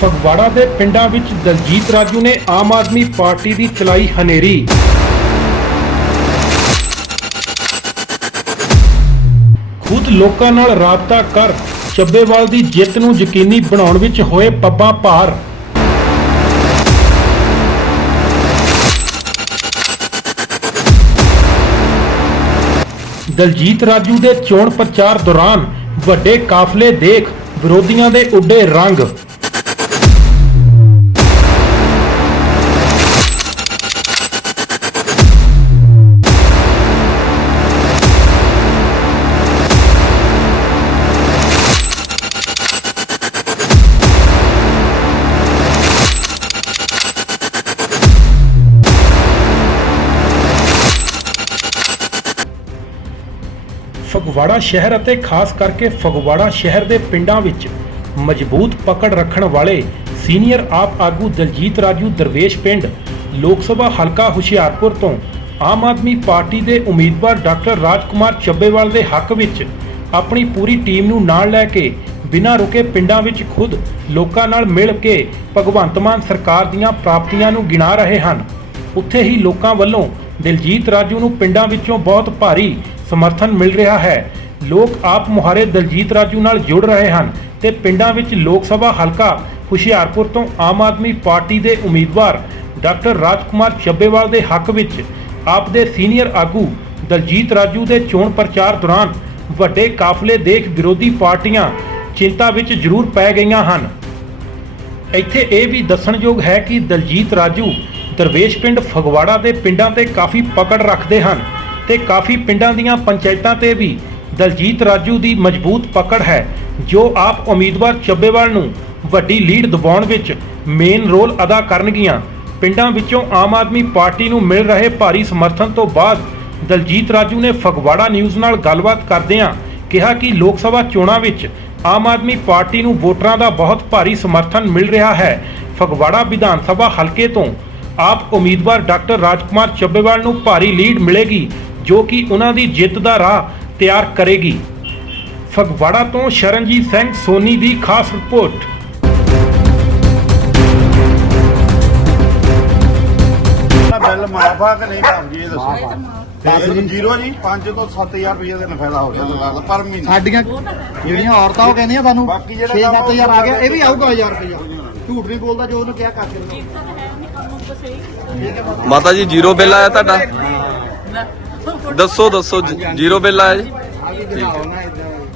ਫਗਵਾੜਾ ਦੇ ਪਿੰਡਾਂ ਵਿੱਚ ਦਲਜੀਤ ਰਾਜੂ ਨੇ ਆਮ ਆਦਮੀ ਪਾਰਟੀ ਦੀ ਚਲਾਈ ਹਨੇਰੀ। ਖੁਦ ਲੋਕਾਂ ਨਾਲ ਰਾਬਤਾ ਕਰ ਚੱਬੇਵਾਲ ਦੀ ਜਿੱਤ ਨੂੰ ਯਕੀਨੀ ਬਣਾਉਣ ਵਿੱਚ ਹੋਏ ਪੱਬਾਂ ਭਾਰ। ਦਲਜੀਤ ਰਾਜੂ ਦੇ ਚੋਣ ਪ੍ਰਚਾਰ ਦੌਰਾਨ ਵੱਡੇ ਕਾਫਲੇ ਦੇਖ ਵਿਰੋਧੀਆਂ ਦੇ ਉੱਡੇ ਰੰਗ। ਫਗਵਾੜਾ ਸ਼ਹਿਰ ਅਤੇ ਖਾਸ ਕਰਕੇ ਫਗਵਾੜਾ ਸ਼ਹਿਰ ਦੇ ਪਿੰਡਾਂ ਵਿੱਚ ਮਜ਼ਬੂਤ ਪਕੜ ਰੱਖਣ ਵਾਲੇ ਸੀਨੀਅਰ ਆਪ ਆਗੂ ਦਲਜੀਤ ਰਾਜੂ ਦਰਵੇਸ਼ ਪਿੰਡ, ਲੋਕ ਸਭਾ ਹਲਕਾ ਹੁਸ਼ਿਆਰਪੁਰ ਤੋਂ ਆਮ ਆਦਮੀ ਪਾਰਟੀ ਦੇ ਉਮੀਦਵਾਰ ਡਾਕਟਰ ਰਾਜਕੁਮਾਰ ਚੱਬੇਵਾਲ ਦੇ ਹੱਕ ਵਿੱਚ ਆਪਣੀ ਪੂਰੀ ਟੀਮ ਨੂੰ ਨਾਲ ਲੈ ਕੇ ਬਿਨਾਂ ਰੁਕੇ ਪਿੰਡਾਂ ਵਿੱਚ ਖੁਦ ਲੋਕਾਂ ਨਾਲ ਮਿਲ ਕੇ ਭਗਵੰਤ ਮਾਨ ਸਰਕਾਰ ਦੀਆਂ ਪ੍ਰਾਪਤੀਆਂ ਨੂੰ ਗਿਣਾ ਰਹੇ ਹਨ। ਉੱਥੇ ਹੀ ਲੋਕਾਂ ਵੱਲੋਂ ਦਿਲਜੀਤ ਰਾਜੂ ਨੂੰ ਪਿੰਡਾਂ ਵਿੱਚੋਂ ਬਹੁਤ ਭਾਰੀ ਸਮਰਥਨ ਮਿਲ ਰਿਹਾ ਹੈ। ਲੋਕ ਆਪ ਮੁਹਾਰੇ ਦਲਜੀਤ ਰਾਜੂ ਨਾਲ ਜੁੜ ਰਹੇ ਹਨ ਤੇ ਪਿੰਡਾਂ ਵਿੱਚ ਲੋਕ ਸਭਾ ਹਲਕਾ ਹੁਸ਼ਿਆਰਪੁਰ ਤੋਂ ਆਮ ਆਦਮੀ ਪਾਰਟੀ ਦੇ ਉਮੀਦਵਾਰ ਡਾਕਟਰ ਰਾਜਕੁਮਾਰ ਚੱਬੇਵਾਲ ਦੇ ਹੱਕ ਵਿੱਚ ਆਪ ਦੇ ਸੀਨੀਅਰ ਆਗੂ ਦਲਜੀਤ ਰਾਜੂ ਦੇ ਚੋਣ ਪ੍ਰਚਾਰ ਦੌਰਾਨ ਵੱਡੇ ਕਾਫਲੇ ਦੇਖ ਵਿਰੋਧੀ ਪਾਰਟੀਆਂ ਚਿੰਤਾ ਵਿੱਚ ਜ਼ਰੂਰ ਪੈ ਗਈਆਂ ਹਨ। ਇੱਥੇ ਇਹ ਵੀ ਦੱਸਣਯੋਗ ਹੈ ਕਿ ਦਲਜੀਤ ਰਾਜੂ ਦਰਵੇਸ਼ ਪਿੰਡ ਫਗਵਾੜਾ ਦੇ ਪਿੰਡਾਂ ਤੇ ਕਾਫੀ ਪਕੜ ਰੱਖਦੇ ਹਨ। ਤੇ ਕਾਫੀ ਪਿੰਡਾਂ ਦੀਆਂ ਪੰਚਾਇਤਾਂ ਤੇ ਵੀ ਦਲਜੀਤ ਰਾਜੂ ਦੀ ਮਜ਼ਬੂਤ ਪਕੜ ਹੈ, ਜੋ ਆਪ ਉਮੀਦਵਾਰ ਚੱਬੇਵਾਲ ਨੂੰ ਵੱਡੀ ਲੀਡ ਦਿਵਾਉਣ ਵਿੱਚ ਮੇਨ ਰੋਲ ਅਦਾ ਕਰਨਗੀਆਂ। ਪਿੰਡਾਂ ਵਿੱਚੋਂ ਆਮ ਆਦਮੀ ਪਾਰਟੀ ਨੂੰ ਮਿਲ ਰਹੇ ਭਾਰੀ ਸਮਰਥਨ ਤੋਂ ਬਾਅਦ ਦਲਜੀਤ ਰਾਜੂ ਨੇ ਫਗਵਾੜਾ ਨਿਊਜ਼ ਨਾਲ ਗੱਲਬਾਤ ਕਰਦਿਆਂ ਕਿਹਾ ਕਿ ਲੋਕ ਸਭਾ ਚੋਣਾਂ ਵਿੱਚ ਆਮ ਆਦਮੀ ਪਾਰਟੀ ਨੂੰ ਵੋਟਰਾਂ ਦਾ ਬਹੁਤ ਭਾਰੀ ਸਮਰਥਨ ਮਿਲ ਰਿਹਾ ਹੈ। ਫਗਵਾੜਾ ਵਿਧਾਨ ਸਭਾ ਹਲਕੇ ਤੋਂ ਆਪ ਉਮੀਦਵਾਰ ਡਾਕਟਰ ਰਾਜਕੁਮਾਰ ਚੱਬੇਵਾਲ ਨੂੰ ਭਾਰੀ ਲੀਡ ਮਿਲੇਗੀ। ਜੋ ਕਿ ਉਹਨਾਂ ਦੀ ਜਿੱਤ ਦਾ ਰਾਹ ਤਿਆਰ ਕਰੇਗੀ। ਫਗਵਾੜਾ ਤੋਂ ਸ਼ਰਨਜੀਤ ਸਿੰਘ ਸੋਨੀ ਦੀ ਖਾਸ ਰਿਪੋਰਟ। ਬਿੱਲ ਮਾਫਾ ਕਿ ਨਹੀਂ ਮਾਫ ਜੀ ਇਹ ਦੱਸੋ। ਤੇ ਜ਼ੀਰੋ ਜੀ 5 ਤੋਂ 7000 ਰੁਪਏ ਦਾ ਫਾਇਦਾ ਹੋ ਜਾਂਦਾ ਪਰ ਮਹੀਨੇ। ਸਾਡੀਆਂ ਜਿਹੜੀਆਂ ਔਰਤਾਂ ਉਹ ਕਹਿੰਦੀਆਂ ਸਾਨੂੰ ਬਾਕੀ ਜਿਹੜਾ 6-7000 ਆ ਗਿਆ ਇਹ ਵੀ ਆਊਗਾ 1000 ਰੁਪਇਆ ਝੂਠ ਨਹੀਂ ਬੋਲਦਾ ਜੋ ਉਹਨੂੰ ਕਿਹਾ ਕਰ ਦਿੰਦਾ ਮਾਤਾ ਜੀ ਜ਼ੀਰੋ ਬਿੱਲ ਆਇਆ ਤੁਹਾਡਾ? ਦੱਸੋ ਦੱਸੋ ਜ਼ੀਰੋ ਬਿੱਲ ਆਇਆ ਜੀ। ਆ ਵੀ